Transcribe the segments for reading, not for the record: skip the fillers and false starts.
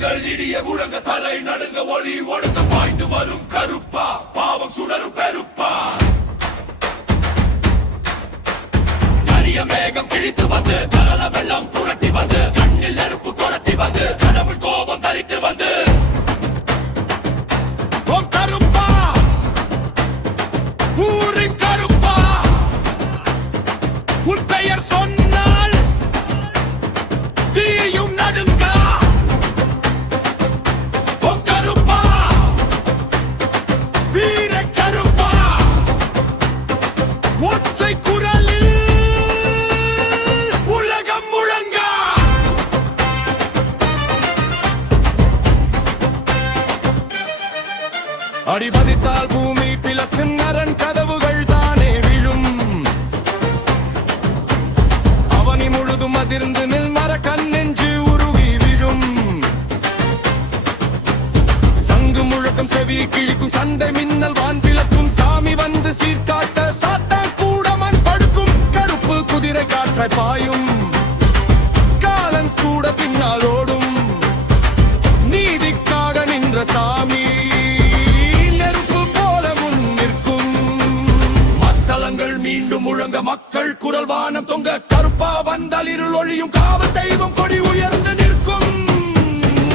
கரங்கள் இடிய முழங்க தலை நடுங்க ஒளி ஒடுங்க பாய்ந்து வரும் கருப்பா பாவம் சுடரும் பெருப்பா கரிய மேகம் கிழித்து வந்து கலல வெள்ளம் புரட்டி வந்து கண்ணில் நெருப்பு கொரட்டி வந்து கடவுள் கோபம் தரித்து வந்து கருப்பா ஊரின் கருப்பா உன் பெயர் சொன்னால் தீயும் நடுங்கா கருப்பா வீர கருப்பா ஒற்றை குரலில் உலகம் முழங்கா அடிபதித்தால் பூமி பிளக்கும் நரன் கதவுகள் தானே விழும் அவனி முழுதும் அதிர்ந்து நில் மர கண்ணெஞ்சு உருகி விழும் சங்கு முழக்கம் செவி கிழிக்கும் சண்டை மின்னல் வான் பிளக்கும் சாமி வந்து சீர்காட்ட சாத்தான் கூட மண் படுக்கும் கருப்பு குதிரை காற்றாய் பாயும் காலன் கூட பின்னால் ஓடும் நீதிக்காக நின்ற சாமி மீண்டும் முழங்க மக்கள் குரல் வானம் தொங்க கருப்பா வந்தால் இருள் ஒழியும் காவல் தெய்வம் கொடி உயர்ந்து நிற்கும்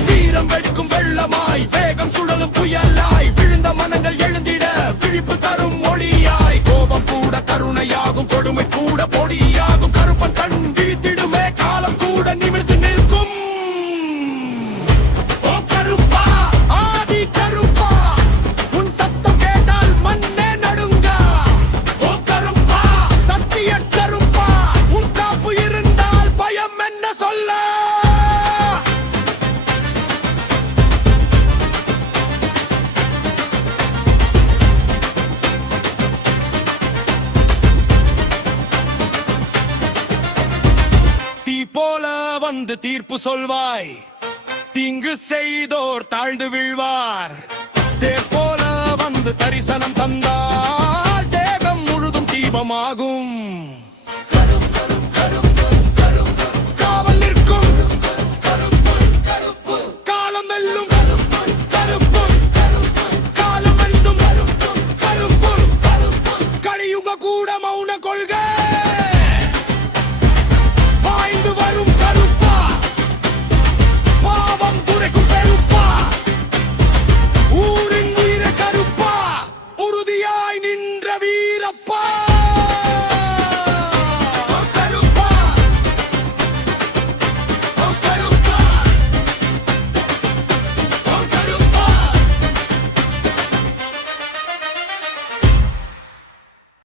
வீரம் வெடிக்கும் வெள்ளமாய் வேகம் சுழலும் புயலாய் விழுந்த மனங்கள் எழுந்திட விழிப்பு தரும் ஒளியாய் கோபம் கூட கருணையாகும் கொடுமை கூட பொடியாகும் கருப்பன் கண் விழித்திடுமே காலம் கூட நிமிர்ந்து நிற்கும் கருப்பா ஆதி கருப்பா உன் சத்தம் கேட்டால் மண்ணே நடுங்கா கருப்பா உன் காப்பு இருந்தால் பயம் என்ன சொல்ல தீ போல வந்து தீர்ப்பு சொல்வாய் தீங்கு செய்தோர் தாழ்ந்து வீழ்வார் தே போல வந்து தரிசனம் தந்தால் தேகம் முழுதும் தீபமாகும்